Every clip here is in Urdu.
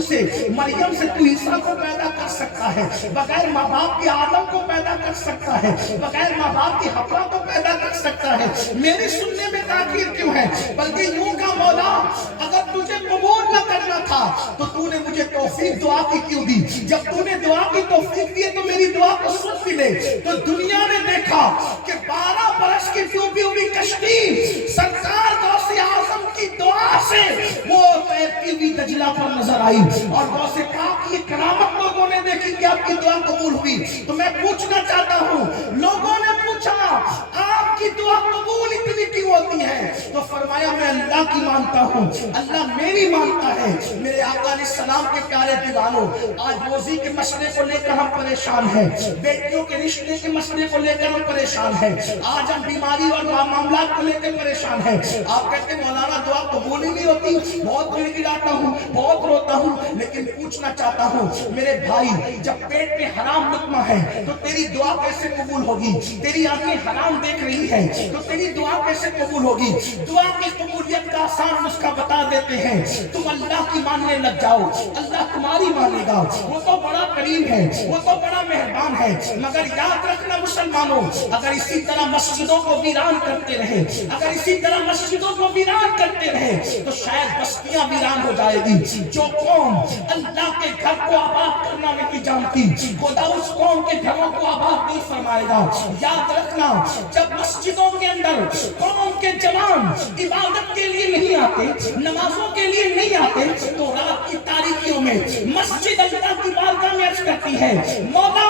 بتول سے مریم سے تو عیسیٰ کو پیدا کر سکتا ہے، بغیر ماں باپ کی آدم کو پیدا کر سکتا ہے، بغیر ماں باپ کی حوا کو پیدا کر سکتا ہے، میری سننے میں تاخیر کیوں ہے؟ بلکہ یوں کا مولا اگر تجھے قبول نہ کرنا تھا تو تو نے مجھے توفیق دعا کی کیوں دی؟ جب تو نے دعا کی توفیق دی تو میری دعا کو سن بھی لے۔ تو دنیا نے دیکھا کہ 12 برس کی ڈوبی ہوئی کشتی سرکار غوث اعظم کی دعا سے وہ تیرتی ہوئی دجلہ پر نظر آئی، اور غوث پاک کی کرامت لوگوں نے دیکھی کہ آپ کی دعا قبول ہوئی۔ تو میں پوچھنا چاہتا ہوں، لوگوں نے پوچھا آپ کی دعا قبول اتنی کیوں ہوتی ہے؟ تو فرمایا میں اللہ کی مانتا ہوں، اللہ میری مانتا ہے۔ میرے آقا علیہ السلام کے پیارے دیوانوں، آج روزی کے مسئلے کو لے کر ہم پریشان ہیں، بیٹیوں کے رشتے کے مسئلے کو لے کر ہم پریشان ہیں، آج ہم بیماری اور معاملات کو لے کر پریشان ہیں۔ آپ کہتے ہیں مولانا دعا قبول ہی نہیں ہوتی، بہت گڑ گڑاتا ہوں، بہت روتا ہوں، لیکن پوچھنا چاہتا ہوں میرے بھائی، جب پیٹ میں حرام لقمہ ہے تو تیری دعا کیسے قبول ہوگی؟ تیری آنکھیں حرام دیکھ رہی ہیں تو تیری دعا کیسے قبول ہوگی؟ دعا کی قبولیت کا آسان نسخہ بتا دیتے ہیں، تم اللہ کی ماننے لگ جاؤ، اللہ تمہاری مانے گا، وہ تو بڑا کریم ہے، وہ تو بڑا مہربان ہے۔ مگر یاد رکھنا مسلمانوں، اگر اسی طرح مسجدوں کو ویران کرتے رہے، اگر اسی طرح مسجدوں کو ویران کرتے رہے تو شاید بستیاں ویران ہو جائے گی۔ جو قوم اللہ کے گھر کو آباد کرنا نہیں جانتی، خدا اس قوم کے گھروں کو آباد نہیں فرمائے گا۔ یاد رکھنا، جب مسجدوں کے اندر قوم کے جوان عبادت کے لیے نہیں آتے، نمازوں کے لیے نہیں آتے، تو رات کی تاریکیوں میں مسجد اللہ کی بارگاہ میں عرض کرتی ہے، مولا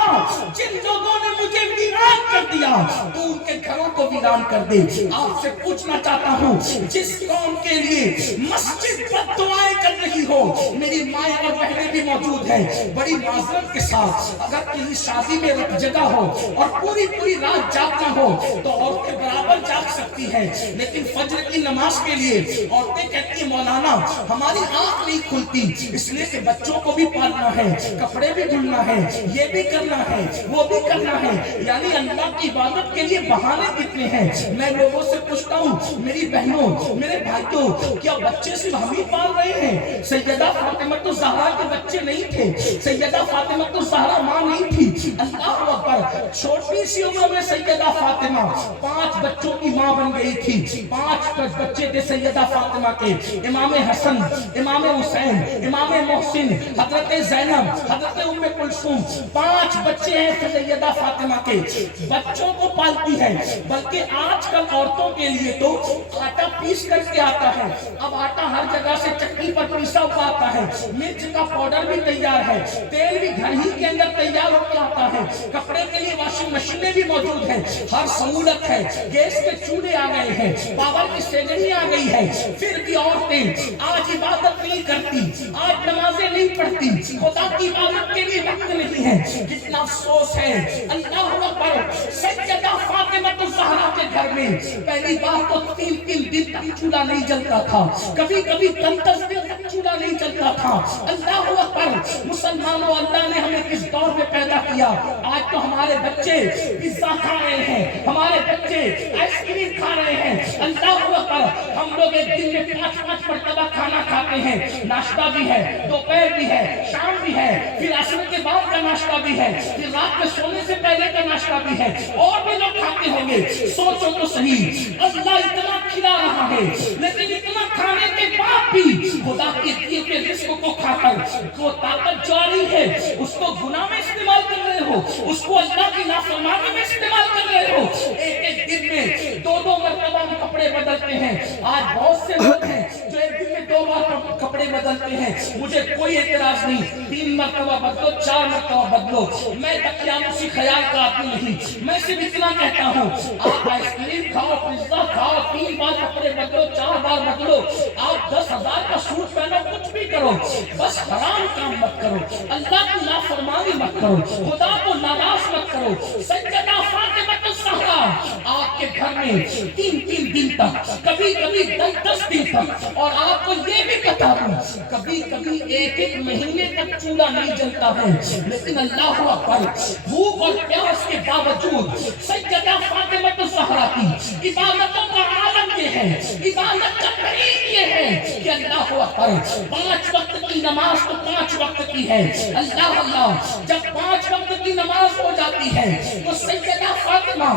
جن لوگوں نے مجھے ویران کر دیا تو ان کے گھروں کو ویران کر دے۔ آپ سے پوچھنا چاہتا ہوں، جس قوم کے لیے مسجد پر دعائیں کر رہی ہو، میری مائیں اور بہنیں بھی موجود ہیں، بڑی معذرت کے ساتھ اگر کسی شادی میں جگہ ہو اور پوری رات جاگنا ہو تو عورتیں برابر جاگ سکتی ہیں، لیکن فجر کی نماز کے لیے عورتیں کہتی ہیں مولانا ہماری آنکھ نہیں کھلتی، اس لیے کہ بچوں کو بھی پالنا ہے، کپڑے بھی دھلنا ہے، یہ بھی کرنا ہے، وہ بھی کرنا ہے، یعنی اللہ کی عبادت کے لیے بہانے کتنے ہیں۔ میں لوگوں سے پوچھتا ہوں، میری بہنوں، میرے بھائیوں، کیا بچے صرف ہم ہی پال رہے ہیں؟ سیدہ فاطمہ الزہرا کے بچے نہیں تھے، سیدہ فاطمہ الزہرا ماں نہیں تھی؟ اللہ اکبر، چھوٹی سی عمر میں سیدہ فاطمہ 5 بچوں کی ماں بن گئی تھی۔ 5 بچے تھے سیدہ فاطمہ کے، امام حسن، امام حسین، امام محسن، حضرت زینب، حضرت ام کلثوم، 5 بچے ہیں سیدہ فاطمہ کے۔ بچوں کو پالتی ہے، بلکہ آج کل عورتوں کے لیے تو آٹا پیس کر کے آتا ہے، اب آٹا ہر جگہ سے چکی پر پیسا ہوا آتا ہے، مرچ کا پاؤڈر بھی تیار ہے، تیل بھی گھر ہی کے اندر تیار ہو کے آتا ہے، کپڑے کے لیے واشنگ مشینیں بھی موجود ہیں، ہر سہولت ہے، گیس کے چولہے آ گئے ہیں، پاور کی سیگڑی آ گئی ہے، پھر بھی عورتیں آج عبادت نہیں کرتی، آج نمازیں نہیں پڑھتی، خدا کی عبادت کے لیے وقت نہیں ہے۔ کتنا افسوس ہے۔ اللہ اکبر، سیدہ فاطمہ الزہرا کے گھر میں پہلی بار تو 3 دن تک چولہا نہیں جلتا تھا، کبھی 10 دن تک چولہا نہیں جلتا تھا۔ اللہ اکبر، مسلمانوں، اللہ نے ہمیں کس دور میں پیدا کیا؟ آج تو ہمارے بچے پیزا کھا رہے ہیں، ہمارے بچے آئس کریم کھا رہے ہیں۔ اللہ اکبر، ہم لوگ ایک دن میں 5 مرتبہ کھانا کھاتے ہیں، ناشتہ بھی ہے، دوپہر بھی ہے، شام بھی ہے، پھر عصر کے بعد کا ناشتہ بھی ہے، پھر رات میں سونے سے پہلے کا ناشتہ بھی ہے، اور بھی لوگ کھاتے ہوں گے۔ سوچو تو صحیح، اللہ اتنا کھلا رہا ہے، لیکن اتنا کھانے کے بعد بھی خدا کے دیے کے رزق کو کھا کر وہ طاقت جاری ہے، اس کو گناہ میں استعمال کر رہے ہو، اس کو اللہ کی نافرمانی میں استعمال کر رہے ہو۔ ایک دن میں 2 مرتبہ ہم کپڑے بدلتے ہیں۔ آج بہت سے لوگ ہیں جو ایک دن میں 2 بار کپڑے بدلتے ہیں، مجھے کوئی اعتراض نہیں، 3 مرتبہ بدلو، 4 مرتبہ بدلو، میں دقیانوسی خیال کا آدمی نہیں، میں صرف اتنا کہتا ہوں، آپ آئس کریم کھاؤ، پیزا کھاؤ، 3 بار کپڑے بدلو، 4 بار بدلو، آپ 10,000 کا سوٹ پہنو، کچھ بھی کرو، بس حرام کام مت کرو، اللہ کی نافرمانی مت کرو، خدا کو ناراض مت کرو۔ سیدہ فاطمہ الزہرا آپ کے گھر میں 3 دن تک، کبھی 10 دن تک، اور آپ کو یہ بھی بتا دوں کبھی 1 مہینے تک چولہا نہیں جلتا ہے، لیکن اللہ اکبر، بھوک اور پیاس کے باوجود سیدہ فاطمہ الزہرا کی عبادتوں کا عالم یہ ہے, عبادت کا طریق یہ ہے کہ اللہ اکبر 5 وقت کی نماز تو 5 وقت کی ہے. اللہ اللہ جب 5 وقت کی نماز ہو جاتی ہے تو سیدہ فاطمہ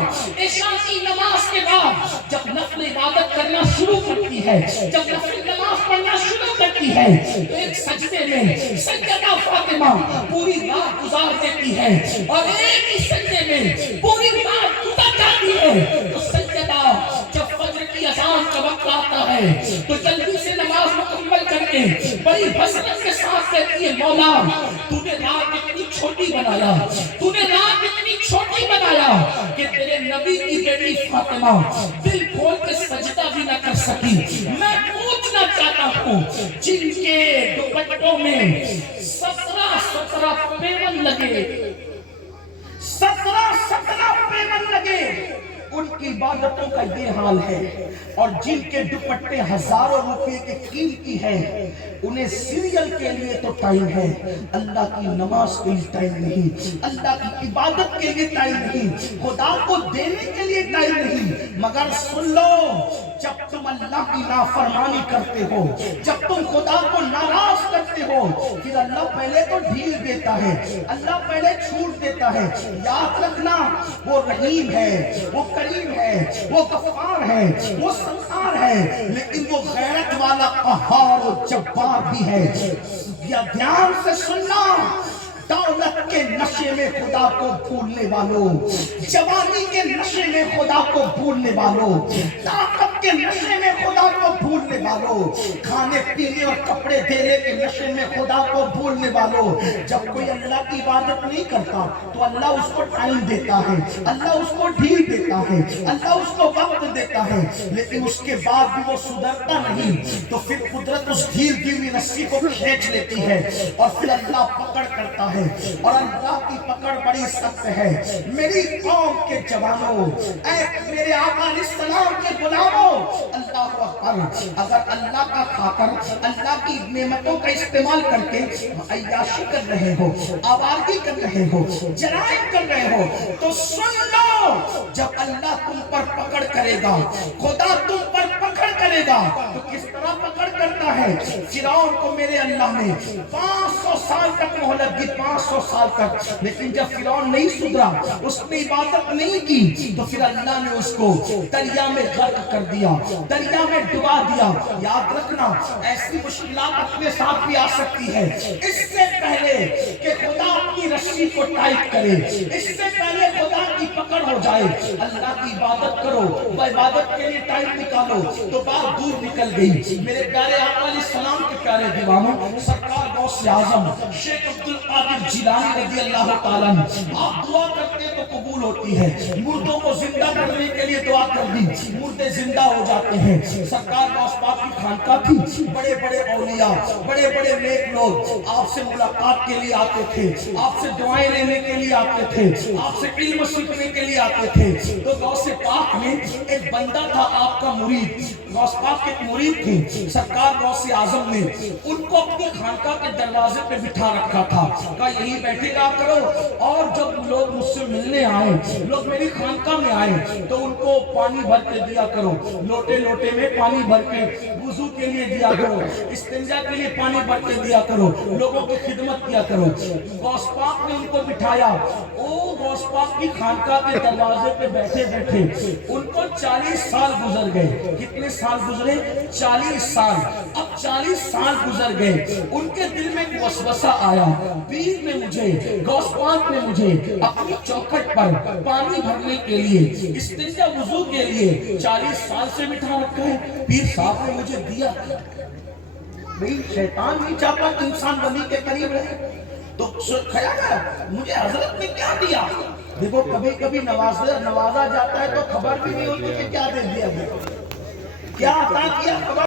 عشاء کی نماز کے بعد جب نفل عبادت کرنا شروع کرتی ہے, جب نفل نماز پڑھنا شروع کرتی ہے, تو ایک سجدے میں سیدہ فاطمہ پوری رات گزار دیتی ہے, اور ایک ہی سجدے میں پوری رات گزر جاتی ہے. تو سیدہ جب فجر کی اذان کا وقت آتا ہے تو جلدی سے نماز مکمل کر کے بڑی حسرت کے ساتھ کہتی ہے, مولا تو نے رات اتنی چھوٹی بنایا, تو نے رات اتنی چھوٹی بنایا کہ تیرے نبی کی بیٹی فاطمہ دل کھول کے سجدہ بھی نہ کر سکی. میں پوچھنا چاہتا ہوں, جن کے دوپٹوں میں 17 پیون لگے, 17 پیون لگے, ان کی عبادتوں کا یہ حال ہے. اور جن کے دوپٹے ہزاروں روپے کے قیمتی ہیں, انہیں سیریل کے لیے تو ٹائم ہے, اللہ کی نماز کے لیے ٹائم نہیں, اللہ کی عبادت کے لیے ٹائم نہیں, خدا کو دینے کے لیے ٹائم نہیں. مگر سن لو, جب تم اللہ کی نافرمانی کرتے ہو, جب تم خدا کو ناراض کرتے ہو, پھر اللہ پہلے تو ڈھیل دیتا ہے, اللہ پہلے چھوٹ دیتا ہے. یاد رکھنا, وہ رحیم ہے, وہ کریم ہے, وہ غفار ہے, وہ ستار ہے, لیکن وہ غیرت والا قہار و جبار بھی ہے. یا دھیان سے سننا, دولت کے نشے میں خدا کو بھولنے والوں, جوانی کے نشے میں خدا کو بھولنے والوں, طاقت کے نشے میں خدا کو بھولنے والوں, کھانے پینے اور کپڑے دینے کے نشے میں خدا کو بھولنے والوں, جب کوئی اللہ کی عبادت نہیں کرتا تو اللہ اس کو ٹائم دیتا ہے, اللہ اس کو ڈھیل دیتا ہے, اللہ اس کو وقت دیتا ہے, لیکن اس کے بعد بھی وہ سدھرتا نہیں, تو پھر قدرت اس ڈھیل دی ہوئی رسی کو کھینچ لیتی ہے, اور پھر اللہ پکڑ کرتا ہے. اور اللہ کی پکڑ بڑی سخت ہے. میری قوم کے جوانوں, اے میرے آقا علیہ السلام کے غلاموں, اللہ اکبر, اگر اللہ کا کھا کر اللہ کی نعمتوں کا استعمال کر کے عیاشی کر رہے ہو, آوارگی کر رہے ہو, جرائم کر رہے ہو, تو سن لو, جب اللہ تم پر پکڑ کرے گا, خدا تم پر پکڑ کرے گا, تو کس طرح پکڑ کرتا ہے. فرعون کو میرے اللہ نے 500 سال تک مہلت دی, 500 سال تک, لیکن جب فرعون نہیں سدھرا, اس نے عبادت نہیں کی, تو پھر اللہ نے اس کو دریا میں غرق کر دیا, دریا میں ڈبا دیا. یاد رکھنا, ایسی مشکلات اپنے ساتھ بھی آ سکتی ہے. اس سے پہلے کہ خدا اپنی رسی کو ٹائٹ کرے, اس سے پہلے خدا کی پکڑ ہو جائے, اللہ کی عبادت کرو, عبادت کے لیے ٹائم نکالو, تو بات دور نکل گئی. میرے پیارے آقا علیہ السلام کے پیارے دیوانوں, سرکار غوث اعظم شیخ عبد القادر جیلانی رضی اللہ تعالیٰ عنہ, آپ دعا کرتے تو قبول ہوتی ہے, مردوں کو زندہ کرنے کے لیے دعا کر دی, مردے زندہ ہو جاتے ہیں. سرکار غوث پاک کی خانقاہ تھی, بڑے بڑے اولیاء, بڑے بڑے نیک لوگ آپ سے ملاقات کے لیے آتے تھے, آپ سے دعائیں لینے کے لیے آتے تھے, آپ سے علم سیکھنے کے لیے آتے تھے. تو غوث پاک میں ایک بندہ تھا آپ کا مرید, غوث پاک کے ایک مرید تھے. سرکار غوث اعظم نے ان کو اپنی خانقاہ کے دروازے پہ بٹھا رکھا تھا, کہا یہی بیٹھے رہا کرو, اور جب لوگ مجھ سے ملنے آئے, لوگ میری خانقاہ میں آئے, تو ان کو پانی بھر کے دیا کرو, لوٹے لوٹے میں پانی بھر کے وضو کے لیے دیا کرو, استنجا کے لیے پانی بھر کے دیا کرو, لوگوں کی خدمت کیا کرو. غوث پاک نے ان کو بٹھایا, او غوث پاک کی خانقاہ کے دروازے پہ بیٹھے بیٹھے ان کو 40 سال گزر گئے. کتنے سال گزرے؟ 40 سال. اب 40 سال گزر گئے, ان کے دل میں ایک وسوسہ آیا, پیر نے مجھے, غوث پاک نے مجھے اپنی چوکھٹ پر پانی بھرنے کے لیے, استنجا وضو کے لیے 40 سال سے بٹھا رکھا ہے, پیر صاحب نے مجھے دیا. بھئی شیطان نہیں چاہتا کہ انسان ولی کے قریب رہے, تو خیال ہے مجھے حضرت نے کیا دیا. دیکھو کبھی کبھی نوازا جاتا ہے تو خبر بھی نہیں ہوتی کہ کیا دے دیا گیا, کیا عطا کیا.